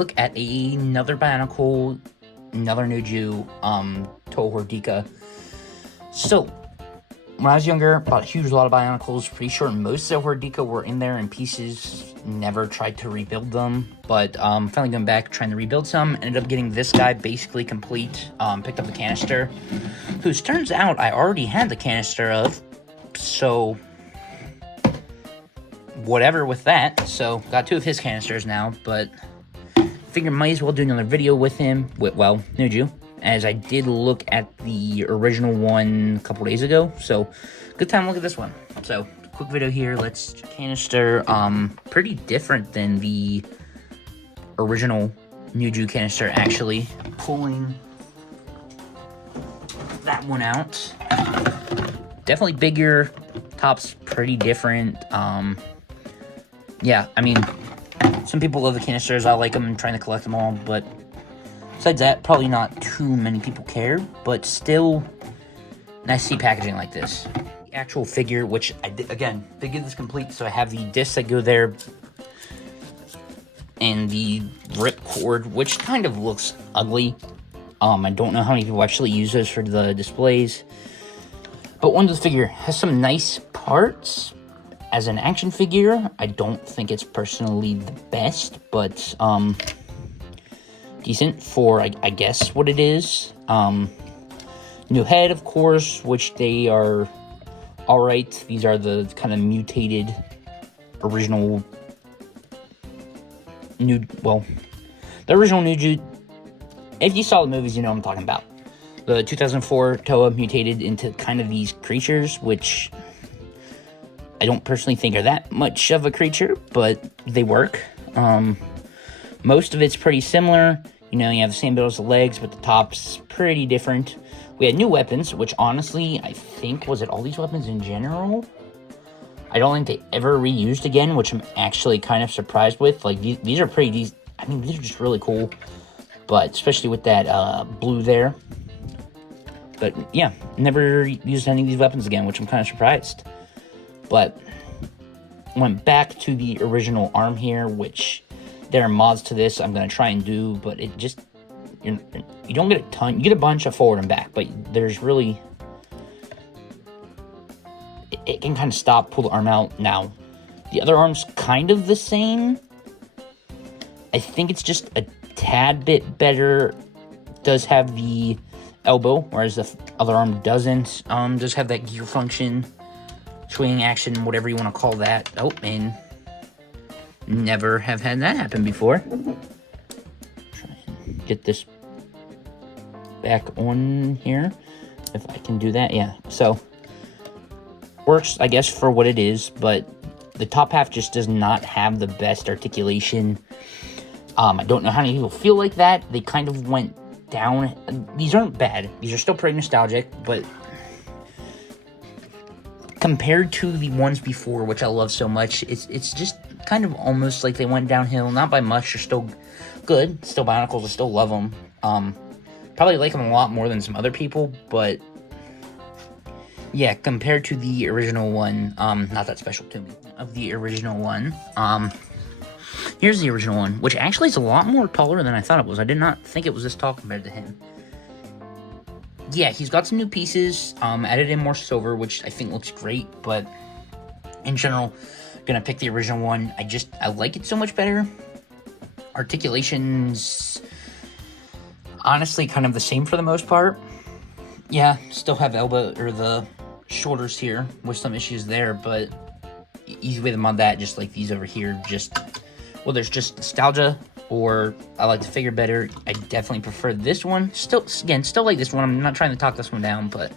look at another Bionicle, another Nuju, Toe Hordika. So, when I was younger, bought a huge lot of Bionicles. Pretty sure most of Hordika were in there in pieces. Never tried to rebuild them. But finally going back, trying to rebuild some. Ended up getting this guy basically complete. Picked up the canister, whose turns out I already had the canister of. So, whatever with that. So, got 2 of his canisters now. But figured might as well do another video with him. Well, Nuju, as I did look at the original one a couple days ago. So, good time to look at this one. So, quick video here. Let's canister. Pretty different than the original Nuju canister, actually. Pulling that one out. Definitely bigger. Top's pretty different. Yeah, I mean, some people love the canisters. I like them and trying to collect them all, but besides that, probably not too many people care, but still nice to see packaging like this. The actual figure, which I did, again, did get this complete, so I have the discs that go there and the rip cord, which kind of looks ugly. I don't know how many people actually use those for the displays, but one of the figure has some nice parts. As an action figure, I don't think it's personally the best, but decent for, I guess, what it is. New head, of course, which they are alright. These are the kind of mutated original the original Nuju. If you saw the movies, you know what I'm talking about. The 2004 Toa mutated into kind of these creatures, which I don't personally think are that much of a creature, but they work. Most of it's pretty similar. You know, you have the same build as the legs, but the top's pretty different. We had new weapons, which honestly, I think, was it all these weapons in general? I don't think they ever reused again, which I'm actually kind of surprised with. Like, these are pretty, I mean, these are just really cool. But, especially with that blue there. But, yeah, never used any of these weapons again, which I'm kind of surprised. But went back to the original arm here, which there are mods to this I'm going to try and do, but it just, you don't get a ton. You get a bunch of forward and back, but there's really, it can kind of stop, pull the arm out. Now, the other arm's kind of the same. I think it's just a tad bit better. Does have the elbow, whereas the other arm doesn't. Does have that gear function. Swing action, whatever you want to call that. Oh, and never have had that happen before. Try and get this back on here. If I can do that, yeah. So, works, I guess, for what it is, but the top half just does not have the best articulation. I don't know how many people feel like that. They kind of went down. These aren't bad. These are still pretty nostalgic, but compared to the ones before, which I love so much, it's just kind of almost like they went downhill. Not by much. They're still good. Still Bionicles. I still love them. Probably like them a lot more than some other people, but yeah, compared to the original one, not that special to me. Of the original one, here's the original one, which actually is a lot more taller than I thought it was. I did not think it was this tall compared to him. Yeah, he's got some new pieces, added in more silver, which I think looks great, but in general, gonna pick the original one. I like it so much better. Articulation's honestly kind of the same for the most part. Yeah, still have elbow, or the shoulders here, with some issues there, but easy way to mod that, just like these over here, just, well, there's just nostalgia, or I like the figure better. I definitely prefer this one. Still like this one. I'm not trying to talk this one down, but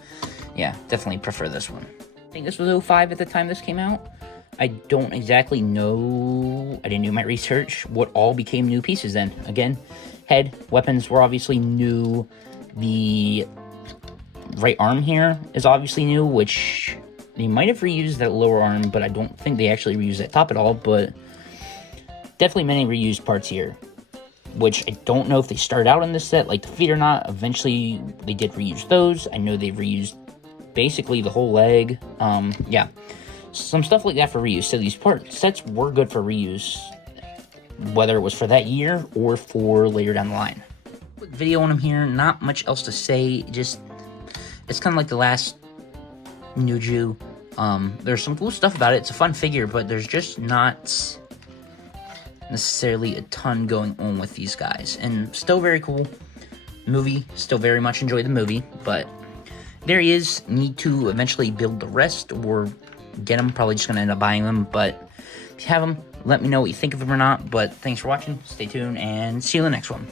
yeah, definitely prefer this one. I think this was 05 at the time this came out. I don't exactly know. I didn't do my research. What all became new pieces then? Again, head, weapons were obviously new. The right arm here is obviously new, which they might have reused that lower arm, but I don't think they actually reused that top at all, but definitely many reused parts here, which I don't know if they started out in this set like the feet or not. Eventually, they did reuse those. I know they've reused basically the whole leg. Yeah, some stuff like that for reuse. So these part sets were good for reuse. whether it was for that year or for later down the line. Quick video on him here, not much else to say, just, it's kind of like the last Nuju. There's some cool stuff about it, it's a fun figure, but there's just not necessarily a ton going on with these guys, and still very cool. Movie, still very much enjoy the movie, but there he is. Need to eventually build the rest or get them, probably just gonna end up buying them, but if you have them, let me know what you think of them or not. But thanks for watching, stay tuned, and see you in the next one.